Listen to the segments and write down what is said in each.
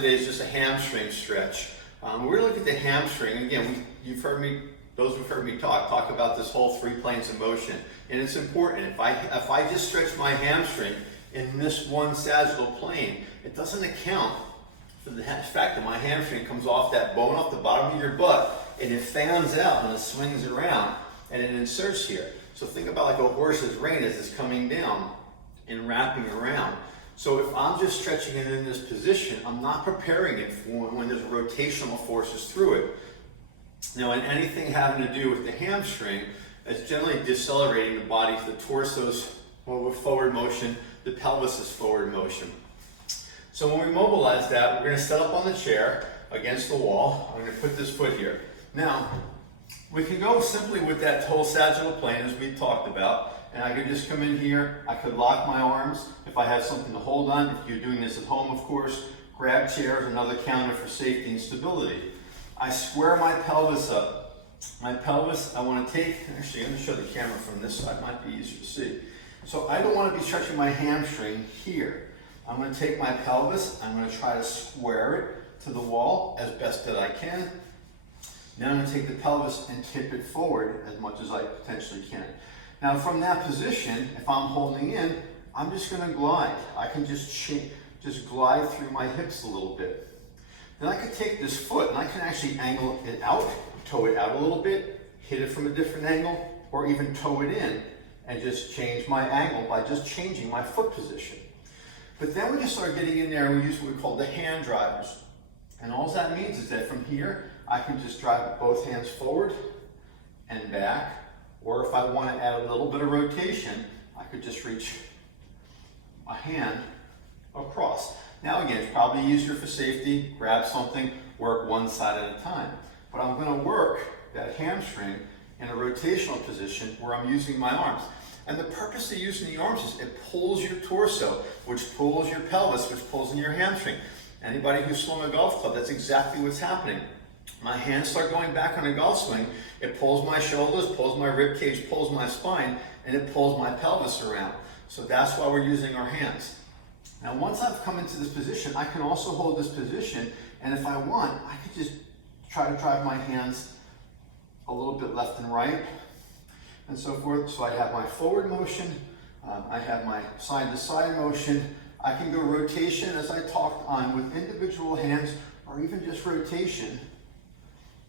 today is just a hamstring stretch. We're going to look at the hamstring. Again, you've heard me, those who've heard me talk about this whole 3 planes of motion. And it's important. If I just stretch my hamstring in this one sagittal plane, it doesn't account for the fact that my hamstring comes off that bone off the bottom of your butt, and it fans out and it swings around and it inserts here. So think about like a horse's rein as it's coming down and wrapping around. So if I'm just stretching it in this position, I'm not preparing it for when there's rotational forces through it. Now, in anything having to do with the hamstring, it's generally decelerating the body. The torso's forward motion, the pelvis is forward motion. So when we mobilize that, we're going to set up on the chair against the wall. I'm going to put this foot here. Now, we can go simply with that whole sagittal plane as we talked about, and I could just come in here. I could lock my arms if I have something to hold on. If you're doing this at home, of course, grab chairs, another counter for safety and stability. I square my pelvis up. My pelvis, I want to take, actually I'm going to show the camera from this side, might be easier to see. So I don't want to be stretching my hamstring here. I'm going to take my pelvis, I'm going to try to square it to the wall as best that I can. Now I'm going to take the pelvis and tip it forward as much as I potentially can. Now from that position, if I'm holding in, I'm just going to glide. I can just glide through my hips a little bit. Then I could take this foot and I can actually angle it out, toe it out a little bit, hit it from a different angle, or even toe it in and just change my angle by just changing my foot position. But then we just start getting in there and we use what we call the hand drivers. And all that means is that from here, I can just drive both hands forward and back, or if I want to add a little bit of rotation, I could just reach a hand across. Now again, it's probably easier for safety, grab something, work one side at a time. But I'm going to work that hamstring in a rotational position where I'm using my arms. And the purpose of using the arms is it pulls your torso, which pulls your pelvis, which pulls in your hamstring. Anybody who's swung a golf club, that's exactly what's happening. My hands start going back on a golf swing, it pulls my shoulders, pulls my rib cage, pulls my spine, and it pulls my pelvis around. So that's why we're using our hands. Now once I've come into this position, I can also hold this position, and if I want, I could just try to drive my hands a little bit left and right, and so forth. So I have my forward motion, I have my side to side motion. I can go rotation as I talked on with individual hands, or even just rotation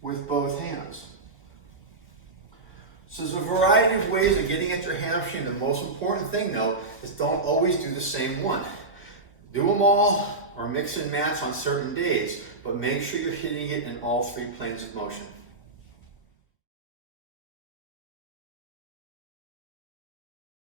with both hands. So there's a variety of ways of getting at your hamstring. The most important thing though is don't always do the same one. Do them all or mix and match on certain days, but make sure you're hitting it in all 3 planes of motion.